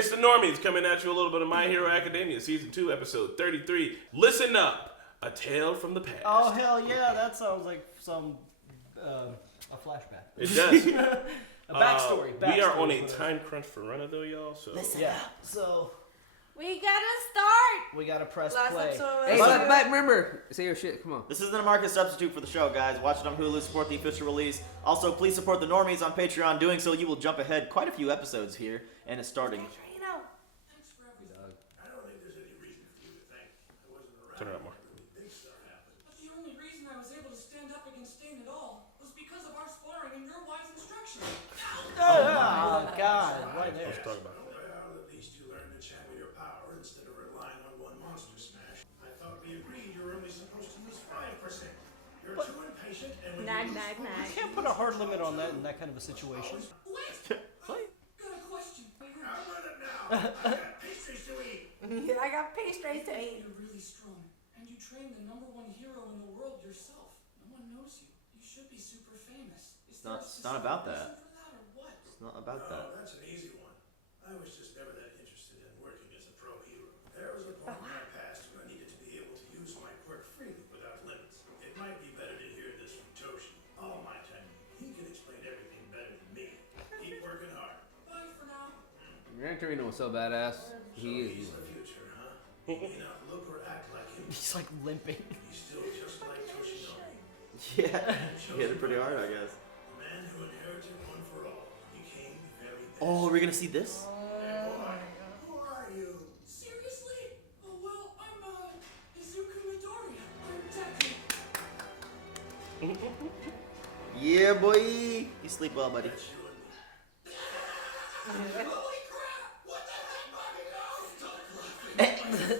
It's the Normies coming at you a little bit of My Hero Academia, Season 2, Episode 33. Listen up, a tale from the past. Oh, hell yeah, that sounds like some, a flashback. It does. A backstory. We are on a time crunch for Runner, though, y'all. So Yeah, so We gotta start. we gotta press Last play. episode. Hey, but remember, say your shit. Come on. This isn't a market substitute for the show, guys. Watch it on Hulu, support the official release. Also, please support the Normies on Patreon. Doing so, you will jump ahead quite a few episodes here, and it's starting. Thanks for everything. I don't think there's any reason for you to thank. I wasn't around. Turn it up more. when the big stuff happened. But the only reason I was able to stand up against Dane at all was because of our sparring and your wise instruction. Oh, God, right there. let's talk about it. Well, at least you learned to channel your power instead of relying on one monster smash. I thought we agreed you were only supposed to use 5%. You're too impatient, and when Nag, you nag, lose nag. You can't put a hard limit on that in that kind of a situation. Wait! Got a question. I'm running now. I got pastries to eat. I got pastries to eat. You're really strong, and you train the #1 hero in the world yourself. No one knows you. You should be super famous. Is there a It's not specific about reason that. for that, or what? It's not about Oh, that. that's an easy one. I was just never that interested in working as a pro hero. There was a point in my past when I needed to be able to use my quirk freely without limits. It might be better to hear this from Toshi. All my time, he can explain everything better than me. Keep working hard. Bye for now. Gran Torino was so badass. He He's is. the future, huh? He may not look or act like him. He's like limping. He's still just like Toshinori. Yeah, he hit it pretty hard, I guess. The man who inherited One for All became the very best. Oh, are we gonna see this? Hey, boy, who are you? Seriously? Oh well, I'm Izuku Midoriya. I'm Deku. Yeah, boy. You sleep well, buddy. That's you and me. Holy crap! What the heck, Bobby? No! Stop laughing. You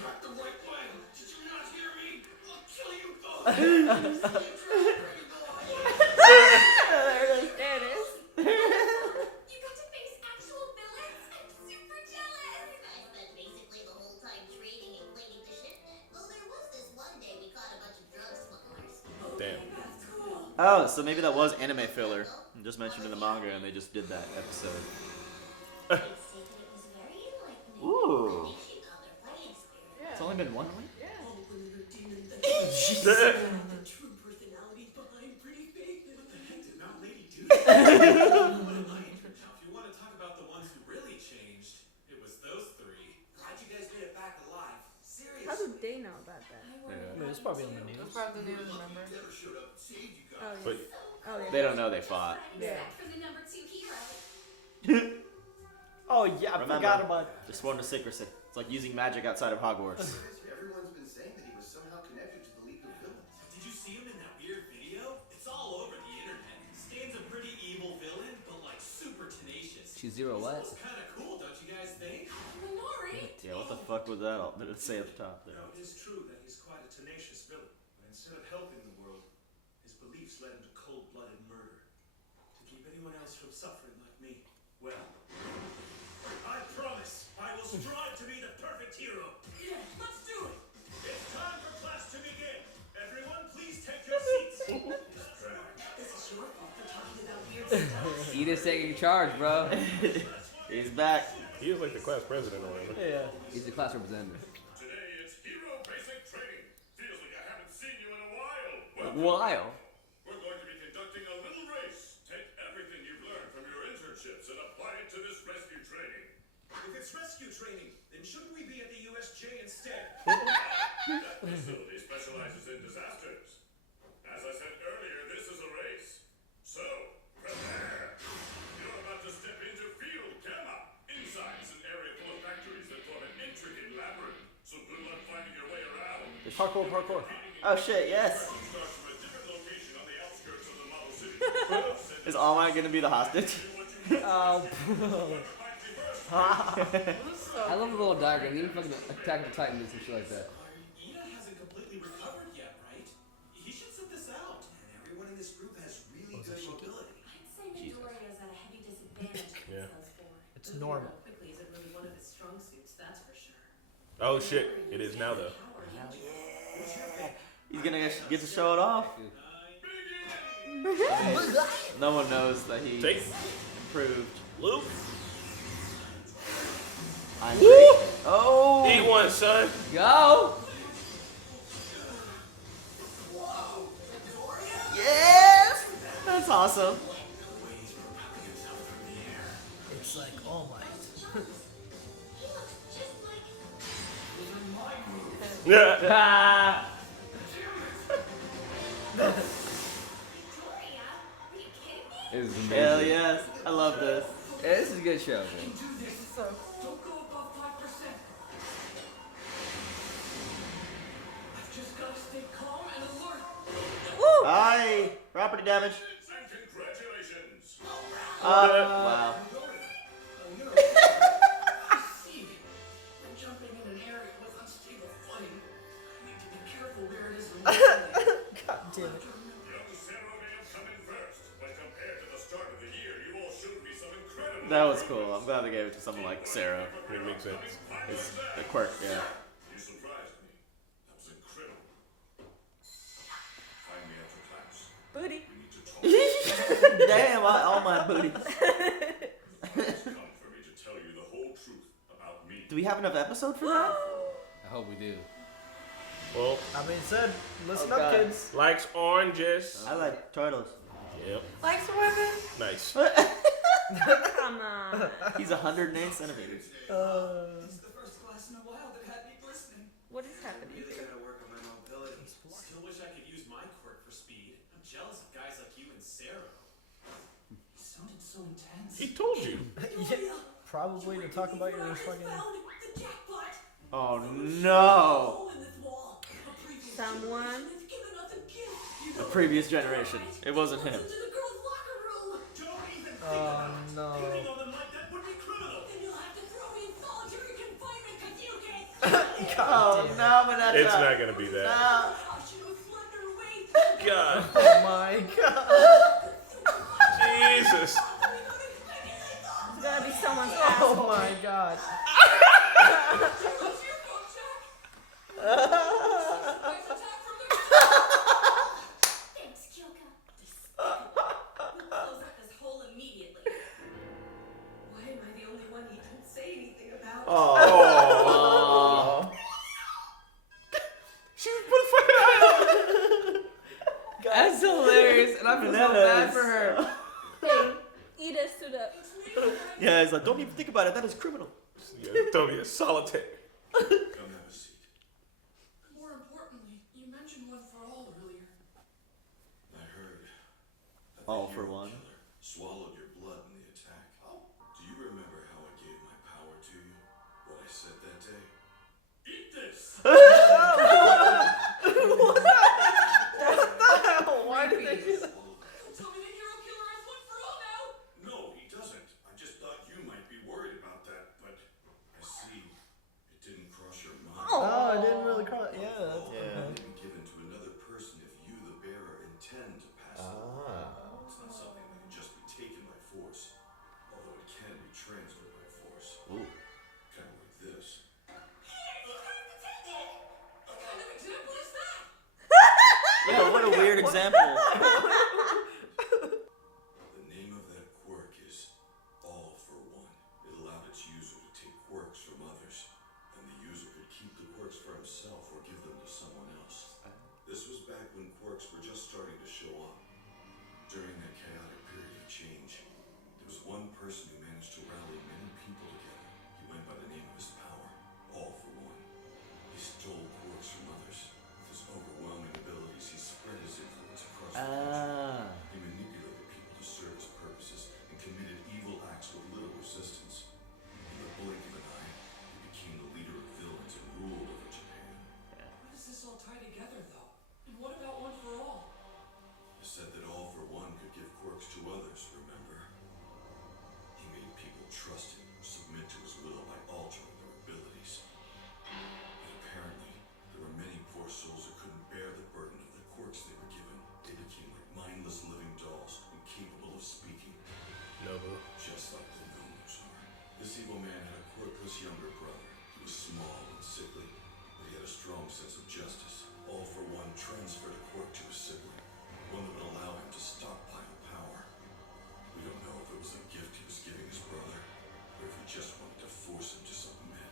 cracked the right way. Did you not hear me? I'll kill you both. There it is. You got to face actual villains? I'm super jealous! I spent basically the whole time trading and cleaning the ship. Well, there was this one day we caught a bunch of drug smugglers. Damn. That's cool. Oh, so maybe that was anime filler. Just mentioned in the manga, and they just did that episode. They say that it was very enlightening. Ooh. They should call their playing experience. It's only been 1 week. Open your demon the true personalities behind Pretty Faces. What the heck did Mount Lady do? Now, if you want to talk about the ones who really changed, it was those three. Glad you guys made it back alive. Seriously. How do they know about that? I mean, it's probably on the news. Probably the news, remember? Never showed up and saved you guys. Oh, yeah. But Oh, yeah. They don't know they fought. Yeah. For the #2 hero. Oh, yeah, I Remember. forgot about Just sworn to secrecy. It's like using magic outside of Hogwarts. Everyone's been saying that he was somehow connected to the League of Villains. Did you see him in that weird video? It's all over the internet. Stan's a pretty evil villain, but like super tenacious. She's zero what? It's kind of cool, don't you guys think? Minori? Yeah, what the fuck was that? Did it say at the top there? Now, it is true that he's quite a tenacious villain, but instead of helping the world, his beliefs led him to cold-blooded murder. To keep anyone else from suffering like me. Well, I promise I will strive to be the perfect hero. Yeah, let's do it. It's time for class to begin. Everyone, please take your seats. This is your fault for talking about weird stuff. He just taking charge, bro. He's back. he is like the class president or whatever. yeah. He's the class representative. Today it's hero basic training. Feels like I haven't seen you in a while. While. We're going to be conducting a little race. Take everything you've learned from your internships and apply it to this rescue training. If it's rescue training, then shouldn't we be at the USJ instead? That facility specializes in disasters. As I said earlier, this is a race. So, prepare. You're about to step into Field Gamma. Inside is an area full of factories that form an intricate labyrinth. So good luck finding your way around. Parkour. Oh shit, yes. Starts from a different location on the outskirts of the model city. Is All Might gonna be the hostage? Oh, I love the little diagram. Even fucking Attack of the Titan and some shit like that. Ida hasn't completely recovered yet, right? He should sit this out. And everyone in this group has really good mobility. I'd say Midoriya's at a heavy disadvantage against Yeah. those four. it's normal. Quickly isn't really one of his strong suits, that's for sure. Oh shit, it is now though. He's gonna get to show it off. No one knows that he Take improved. Luke. I'm Woo! free. Oh! Eat one, son. Go. Yes! That's awesome. It's like, oh my. Yeah. Ah. It was amazing. Hell yes. I love this. Yeah, this is a good show, man. Don't go above 5%. I've just got to stay calm and alert. Aye. Property damage. And congratulations! Wow. See, I'm jumping in an area with unstable footing. I need to be careful where it is I'm landing. God damn it. Young Sarah may have come in first, but compared to the start of the year, you all showed me some incredible. That was cool. I'm glad they gave it to someone like Sarah. It makes sense. It's a quirk, yeah. You surprised me. That was incredible. Find me after class. Booty. We need to talk. Damn, all my booty. It's come for me to tell you the whole truth about me. Do we have enough episode for that? I hope we do. Well, I mean, said, listen Oh, up, God. kids. likes oranges. I like turtles. Yep. Like women? Nice. Come on. He's 108 centimeters. It's the first class in a while that had me glistening. What is happening? Really gotta work on my mobility. Still wish I could use my quirk for speed. I'm jealous of guys like you and Sarah. It sounded so intense. He told you. Yeah, probably to talk about your fucking. The jackpot. Oh no! Hole in this wall. A previous Someone. generation has given us a gift. You A know, previous generation. It wasn't him. to the girls' locker room. Don't even think Oh about it. no. Hitting on them like that would be criminal. Then you'll have to throw me in solitary confinement because you get. Oh no, but that's It's not gonna be that. No. How should you slender away? God. Oh my god. Jesus. It's gotta be someone's Oh asshole. my god. Thanks, Kyoka. Close up this hole immediately. Why am I the only one he didn't say anything about? Oh. She put a fucking eye on. That's hilarious, and I feel so bad for her. Eat us to the. Yeah, he's like, don't even think about it. That is criminal. Yeah, throw me a solitary. Come have a seat. More importantly, you mentioned one for all earlier. I heard that the All for hero one. killer swallowed your blood in the attack. Do you remember how I gave my power to you? What I said that day? Eat this! Why did they do that? Tell me the hero killer has one for all now. No, he doesn't. I just thought you might be worried about that, but I see it didn't cross your mind. Oh, I didn't really call it. Yeah, that's All Yeah. power may be given to another person if you, the bearer, intend to pass it on. It's not something that can just be taken by force, although it can be transferred by force. Ooh. Kind of like this. What kind of example is that? Yeah, what a weird example. The name of that quirk is All for One. It allowed its user to take quirks from others, and the user could keep the quirks for himself or give them to someone else. This was back when quirks were just starting to show up. During that chaotic period of change, there was one person who managed to rally many people together. He went by the name of his power, All for One. He stole quirks from others. With his overwhelming abilities, he spread his influence across the country. He manipulated people to serve his purposes and committed evil acts with little resistance. In the blink of an eye, he became the leader of villains and ruled over Japan. How does this all tie together, though? And what about one for all? He said that All for One could give quirks to others, remember? He made people trust him or submit to his will by altering their abilities. But apparently, there were many poor souls who couldn't bear the burden of the quirks they were given. They became like mindless living dolls, incapable of speaking. Nobu. Just like the Normies are. This evil man had a quirkless younger brother. He was small and sickly, but he had a strong sense of justice. All for One transferred a quirk to his sibling, one that would allow him to stockpile power. We don't know if it was a gift he was giving his brother, or if he just wanted to force him to submit.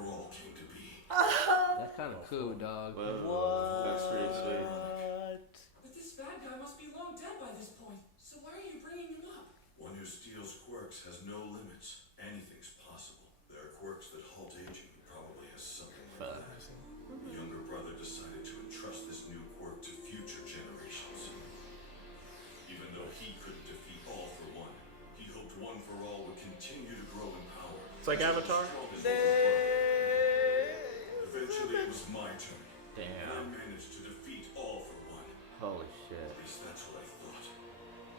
for all came to be. That's kind of cool, dog. Whoa, that's pretty sweet. But this bad guy must be long dead by this point. So why are you bringing him up? One who steals quirks has no limits. Anything's possible. There are quirks that halt aging. He probably has something like that. The younger brother decided to entrust this new quirk to future generations. Even though he couldn't defeat All for One, he hoped One for All would continue to grow in power. It's like Avatar. Eventually, it was my turn. Damn. I managed to defeat All for One. Holy shit. At least that's what I thought.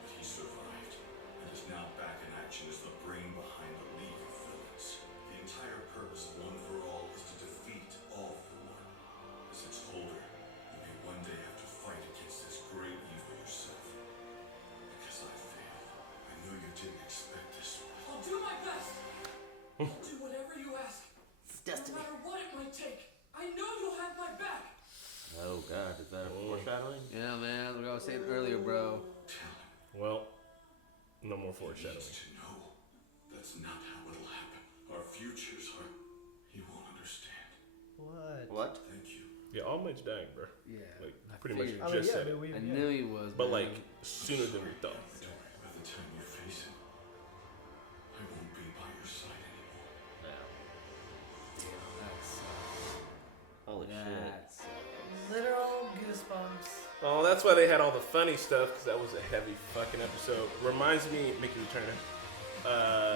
But he survived, and is now back in action as the brain behind the League of Villains. The entire purpose of One for All is to defeat All for One. As its holder, you may one day have to fight against this great evil yourself. Because I failed. I know you didn't expect this one. I'll do my best. I'll do whatever you ask. It's No destiny. matter what it might take. I know you'll have my back. Oh god, is that a foreshadowing? Yeah, man. Like I was saying earlier, bro. Well, no more He foreshadowing. needs to know. That's not how it'll happen. Our futures are... He won't understand. What? Thank you. Yeah, All Might's dying, bro. Yeah. Like, I pretty much figured. I mean, just yeah, said I it. mean, we, I yeah. knew he was. But, man. like, sooner than we thought. By the time you face it, I won't be by your side anymore. That's Holy shit. Literal goosebumps. Oh, that's why they had all the funny stuff, because that was a heavy fucking episode. Reminds me, Mickey, turn it.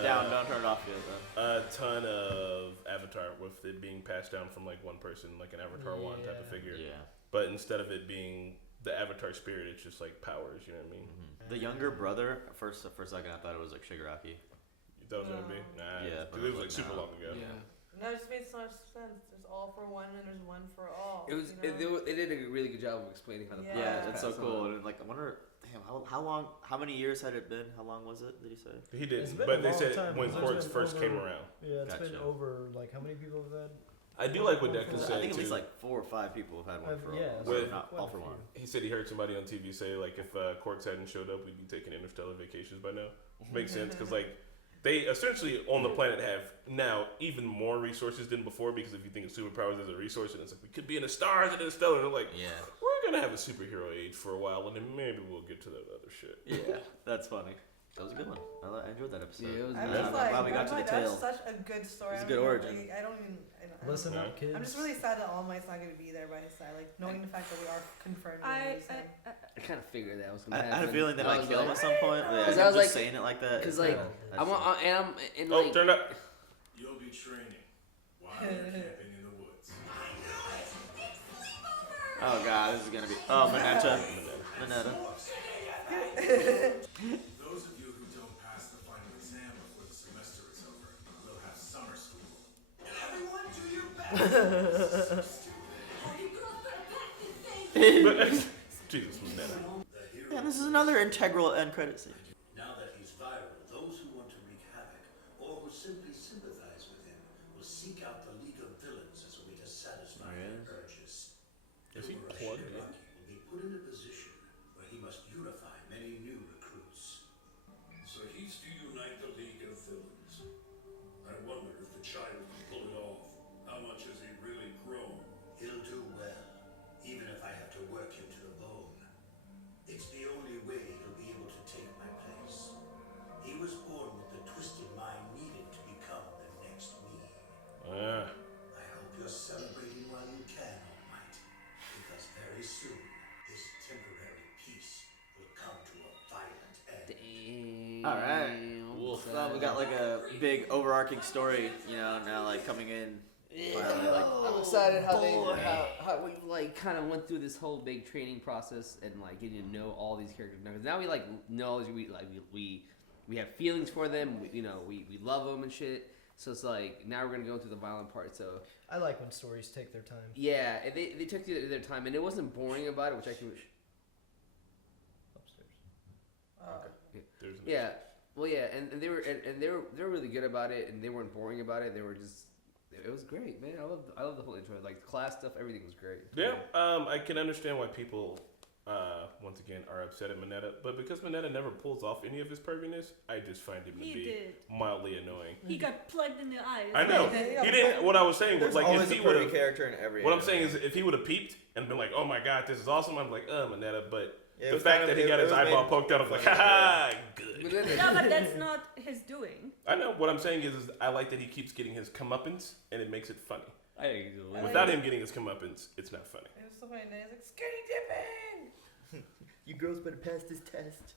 Down, don't turn it off yet, though. A ton of Avatar with it being passed down from like one person, like an Avatar 1 type of figure. Yeah. But instead of it being the Avatar spirit, it's just like powers, you know what I mean? The younger brother, for a second I thought it was like Shigaraki. You thought it was gonna be? Nah, Yeah, it but was it like was super now. long ago. yeah. No, it just made so much sense. There's all for one and there's one for all. It was. you know? They did a really good job of explaining how the Yeah. Yeah, powers it's so pass cool. on. And like, I wonder, damn, how long, how many years had it been? How long was it? Did he say? He It's didn't, been but a they long said time, when because there's Quartz been first came over- around. Yeah, it's been Gotcha. over, like, how many people have had? I do like what Deku I said think at least too. like 4 or 5 people have had one for all. Yeah, Or so not quite all a for few. one. He said he heard somebody on TV say like if Quartz hadn't showed up, we'd be taking interstellar vacations by now. Makes sense because like they essentially on the planet have now even more resources than before because if you think of superpowers as a resource and it's like we could be in the stars and interstellar, they're like Yeah. we're gonna have a superhero age for a while and then maybe we'll get to that other shit. Yeah, that's funny. That was a good one. I enjoyed that episode. Yeah, it was I'm nice. just like, glad we got to the that's tail. such a good story. It's a I good don't origin. really- I don't even. I don't Listen Yeah. up, kids. I'm just really sad that All Might's not going to be there by his side. Like, knowing the fact that we are confirmed. I I kind of figured that was gonna I happen. had a feeling they I might was kill him like- at some point. But yeah, 'Cause him I was just like- saying it like that. Cause is like that's I'm funny. and I'm in Oh, like turn up. You'll be training while you're camping in the woods. Oh god, this is gonna be. Oh, Mineta. Those of you who don't pass the final exam before the semester is over will have summer school. Everyone do your best. Jesus, Mineta. The hero. Man, this is another integral end credit scene. Now that he's viral, those who want to wreak havoc or who simply sympathize with him will seek out the League of Villains as a way to satisfy their urges. Is he Emperor plugged in? Shigaraki will be put in a position where he must unify many new recruits. So he's to unite the League of Villains. I wonder if the child can pull it off. How much has he really grown? He'll do well, even if I have to work him to the bone. It's the only way he'll be able to take my place. He was born with the twisted mind needed to become the next me. Ah. I hope you're celebrating while you can, All Might, because very soon this temporary peace will come to a violent end. damn. All right. Well, we got like a big overarching story, you know, now like coming in. Finally, like, I'm excited how we like kind of went through this whole big training process and like getting to know all these characters now. 'Cause now we like know we have feelings for them. We love them and shit. So it's like now we're gonna go through the violent part. So I like when stories take their time. yeah, and they took their time and it wasn't boring about it, which I can. Upstairs. There's Yeah, well, yeah, and they were really good about it, and they weren't boring about it. They were just, it was great, man. I love the whole intro, like the class stuff. Everything was great. Yeah, I can understand why people once again, are upset at Mineta. But because Mineta never pulls off any of his perviness, I just find him to He be did. mildly annoying. He got plugged in the eyes. I know. He didn't. What I was saying was There's like, always if a he would pervy have. character in every. What I'm anime. saying is, if he would have peeped and been like, "Oh my god, this is awesome," I'm like, Mineta. But Yeah, it the was fact kind of- that he got it his was eyeball made poked out, I was like, funny, "Ha yeah. good." No, but that's not his doing. I know. What I'm saying is I like that he keeps getting his comeuppance, and it makes it funny. I agree. Without him getting his comeuppance, it's not funny. It was so funny. And he's like, skinny dipping! You girls better pass this test.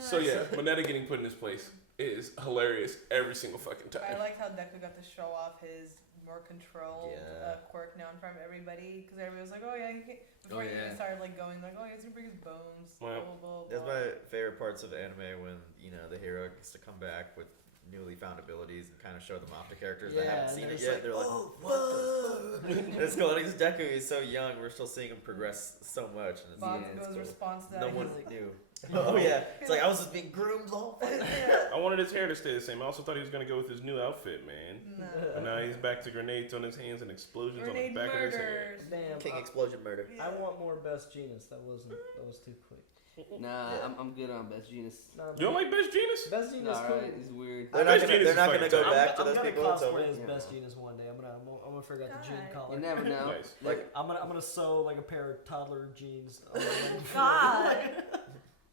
So yeah, Mineta getting put in his place is hilarious every single fucking time. I liked how Deku got to show off his more controlled Yeah. quirk now in front of everybody. Because everybody was like, oh yeah, he can, before Oh, he yeah. even started like going like, oh yeah, he's gonna bring his bones. Well, blah, blah, blah, That's blah. my favorite parts of anime when the hero gets to come back with newly found abilities and kind of show them off to characters that Yeah, haven't and seen they're it just yet. like, They're like, "Oh, what the fuck? It's cool. Because Deku is so young, we're still seeing him progress so much. And it's, Bonds Yeah, goes it's cool. response to that. no he's one like, knew. Oh yeah, it's like I was just being groomed the whole fucking I wanted his hair to stay the same. I also thought he was gonna go with his new outfit, man. no. But now he's back to grenades on his hands and explosions on the Grenade back of his head. murders. Damn, King Explosion Murder. I want more Best Genius. That was too quick. Nah, Yeah. I'm good on Best Genius. Nah, You don't like Best Genius? Best Genius? Nah, cool. right? It's weird. They're Best not Genius is gonna fucking go tight. back to I'm those gonna people. It's over. cosplay as Yeah. Best Genius one day. I'm gonna figure out the jean God. collar. You never know. Nice. Like I'm gonna sew like a pair of toddler jeans. God.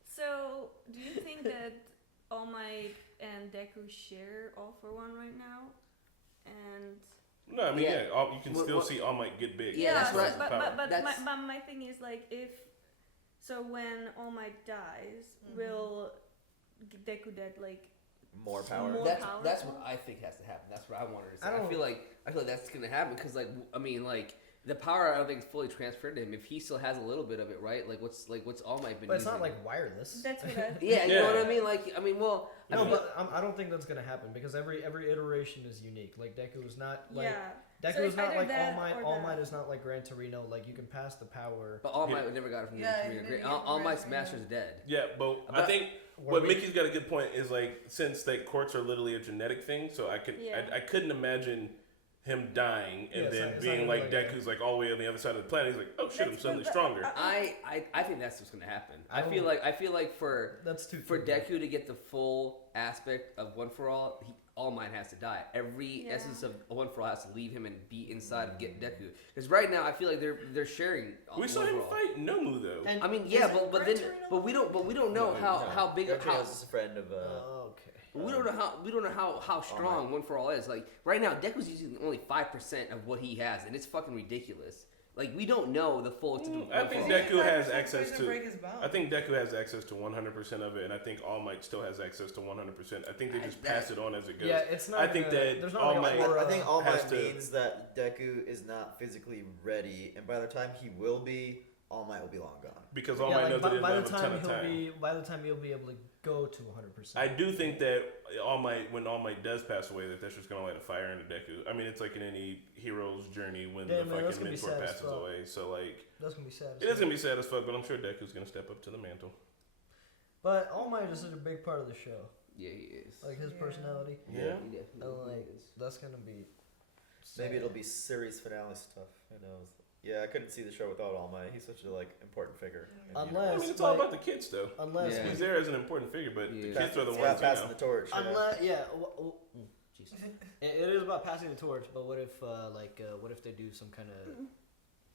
So, do you think that All Might and Deku share All for One right now? And No, I mean Yeah. you can What- still what- see All Might get big. Yeah, that's so- right. But That's- my thing is like if so when All Might dies, will Deku get like more power. More That's powerful? what I think has to happen. That's what I wanted to say. I I don't- feel like that's gonna happen because the power I don't think is fully transferred to him. If he still has a little bit of it, right? What's All Might been But it's using? not like wireless. that's what I Yeah, you know what Yeah. I mean. I No, feel- but I don't think that's gonna happen because every iteration is unique. Like Deku is not like yeah. Deku So is it's not either like that All Might. or All that. Might is not like Gran Torino. Like you can pass the power. But All Might Yeah. would never got it from Yeah, Gran he Torino. didn't All get Might's Gran master's Torino. dead. Yeah, but I But- think Where what we- Mickey's got a good point is like since like quartz are literally a genetic thing, so I Yeah. couldn't imagine him dying and Yeah, it's then not- it's being not like gonna be like Deku's like all the way on the other side of the planet. He's like, oh shit, I'm That's suddenly good, stronger. but I think that's what's gonna happen. I I feel like for That's too for quick. Deku to get the full aspect of One for All, All Might has to die. Every Yeah. essence of One for All has to leave him and be inside of get Deku. Because right now I feel like they're sharing. We saw One him for All. fight Nomu though. And I mean, is yeah, it but Gran then Torino? we don't know how big Gran how Torino's just a friend of. Okay. we don't know how strong One for All is. Like right now, Deku's using only 5% of what he has, and it's fucking ridiculous. Like we don't know the full extent of I One think for All. Deku has 5% access reason to. break his bones. I think Deku has access to 100% of it, and I think All Might still has access to 100%. I think they just pass it on as it goes. Yeah, it's not. I think that there's All not Might- like I think All has Might to- means that Deku is not physically ready, and by the time he will be, All Might will be long gone. Because All yeah, Might like knows that he by doesn't the have a ton time of he'll time. by the time he'll be able to go to 100%. I do think that when All Might does pass away, that's just gonna light a fire into Deku. I mean, it's like in any hero's journey when Yeah, the man, that's fucking gonna be mentor sad as passes fuck. away. So like, That's gonna be sad. it is gonna be sad as fuck, but I'm sure Deku's gonna step up to the mantle. But All Might is such a big part of the show. Yeah, he is. Like his Yeah. personality. Yeah. He definitely And like is. that's gonna be. Maybe sad. it'll be series finale stuff. Who knows? Yeah, I couldn't see the show without All Might. He's such a important figure. in the I Unless- mean, it's all like- about the kids, though. Unless Yeah. He's there as an important figure, but the Yeah. kids are the universe. ones, you passing know. the torch. Yeah. Unless, yeah. Jesus. It is about passing the torch, but what if, what if they do some kind of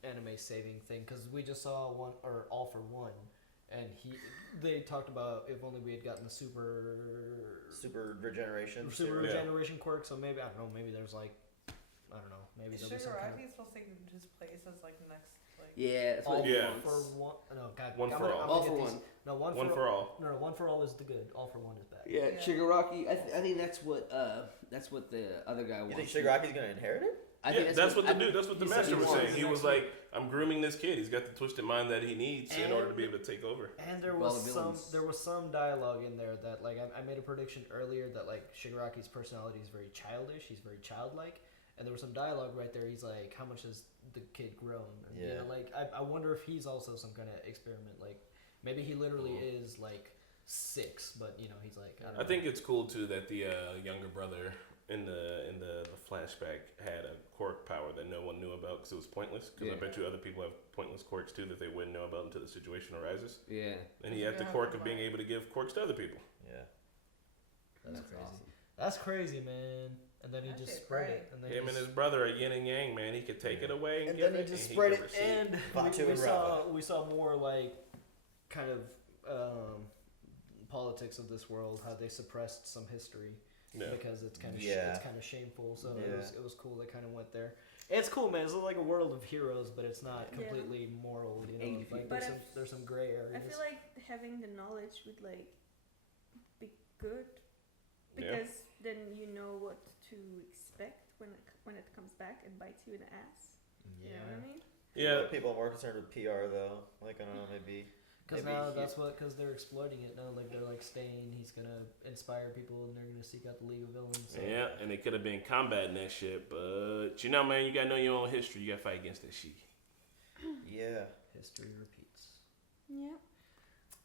anime saving thing? Because we just saw All for One, and they talked about if only we had gotten the super regeneration. super Yeah. regeneration quirk. So maybe I don't know. Maybe there's like, I don't know. Maybe Is there'll be some kind Shigaraki's supposed to take his place as like next like Yeah, that's of what all he Yeah. wants. for one. No, God, One I'm for gonna- all. I'm All gonna for get these- one. No, one For all. No, One for All is the good. All for One is bad. Yeah, Yeah. Shigaraki. I think that's what the other guy You wants. think Shigaraki's gonna inherit it? I Yeah, think that's what the he said master he was wants saying. He the was next like, I'm grooming this kid. He's got the twisted mind that he needs in order to be able to take over. And there Well, was the some villains- dialogue in there that like I made a prediction earlier that like Shigaraki's personality is very childish. He's very childlike, and there was some dialogue right there. He's like, how much has the kid grown? And, you Yeah. know, like I wonder if he's also some kind of experiment. Like maybe he literally is like 6, but you know he's like I don't I know. think it's cool too that the younger brother in the flashback had a quirk power that no one knew about because it was pointless. Because I bet you other people have pointless quirks too that they wouldn't know about until the situation arises. Yeah. And he had the quirk of being able to give quirks to other people. Yeah. That's crazy. awesome. That's crazy, man. And then he That just shit's spread right. it. And then Him he and his just- brother are yin and yang, man. He could take it away and give then it, he just and spread could it, receive. and Batu we and saw more like kind of politics of this world, how they suppressed some history Yeah. because it's kind of Yeah. it's kind of shameful. So Yeah. it was cool. They kind of went there. It's cool, man. It's like a world of heroes, but it's not Yeah. completely moral. You know, Ain't like But there's some gray areas. I feel like having the knowledge would like be good Yeah. because then you know what to expect when it comes back and bites you in the ass. You know what I mean? Yeah. People are more concerned with PR though. Like I don't know, maybe. Because maybe now he- because they're exploiting it now. Like they're like staying. He's gonna inspire people, and they're gonna seek out the League of Villains. So. Yeah, and they could have been combating that shit, but you know, man, you gotta know your own history. You gotta fight against that shit. Yeah. History repeats. Yeah.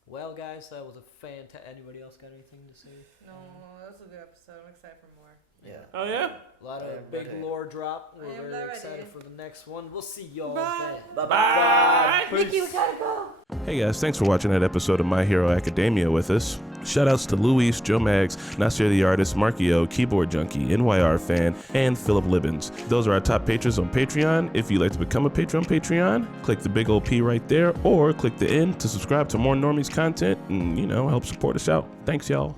Well, guys, that was a fantastic. Anybody else got anything to say? No, that was a good episode. I'm excited for more. Yeah. Oh yeah. A lot I of am big ready. lore drop. We're I am very ready. excited for the next one. We'll see y'all Bye. then. Bye. Nikki, we gotta go. Hey guys, thanks for watching that episode of My Hero Academia with us. Shoutouts to Luis, Joe Mags, Nasir the Artist, Markio, Keyboard Junkie, NYR Fan, and Philip Libbins. Those are our top patrons on Patreon. If you'd like to become a patron on Patreon, click the big old P right there, or click the N to subscribe to more Normies content and, help support us out. Thanks, y'all.